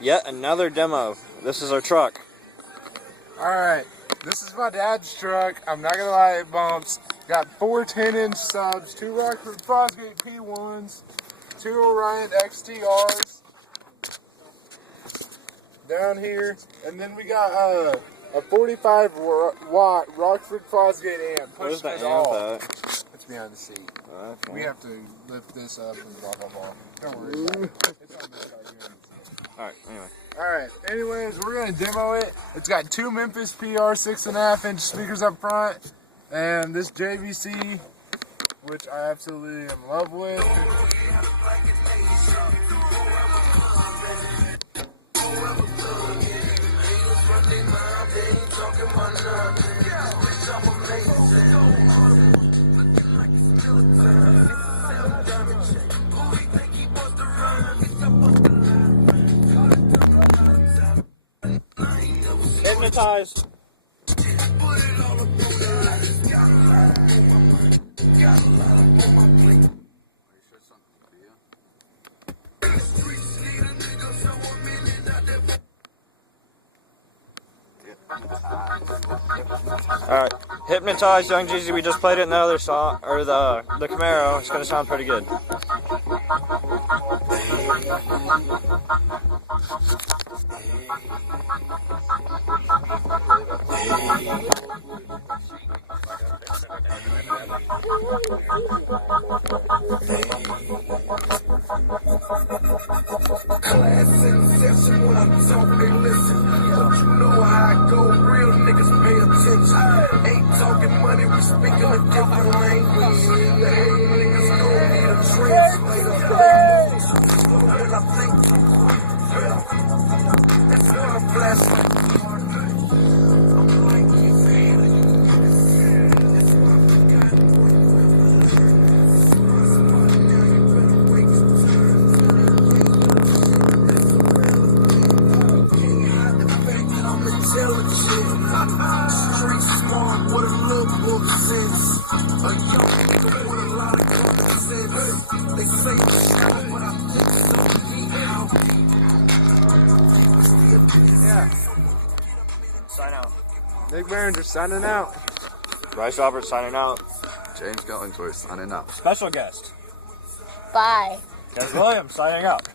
Yet another demo. This is our truck. Alright, this is my dad's truck. I'm not gonna lie, it bumps. Got 4 10-inch subs, 2 Rockford Fosgate P1s, 2 Orion XTRs down here, and then we got a 45 watt Rockford Fosgate amp. Where's the Push amp pedal. at? It's behind the seat. Okay. We have to lift this up and blah blah blah. Don't worry about it. It's on this side. Alright, anyway. Alright, anyways, we're going to demo it. It's got 2 Memphis PR 6.5-inch speakers up front, and this JVC, which I absolutely am in love with. Hypnotized. Alright, Hypnotized, Young Jeezy. We just played it in the other song, or the Camaro. It's gonna sound pretty good. Class in session when I'm talking, listen. Don't you know how I go? Real niggas pay attention. Ain't talking money, we speaking a different language. The hate niggas know me a translator. When I think, that's when I flash. Street smart with a little book sense. A young nigga with a lot of common sense. They say shit, but I think so. Yeah. Sign out. Nick Barringer signing out. Bryce Roberts signing out. James Gollingsworth signing out. Special guest. Bye. Des Williams signing out.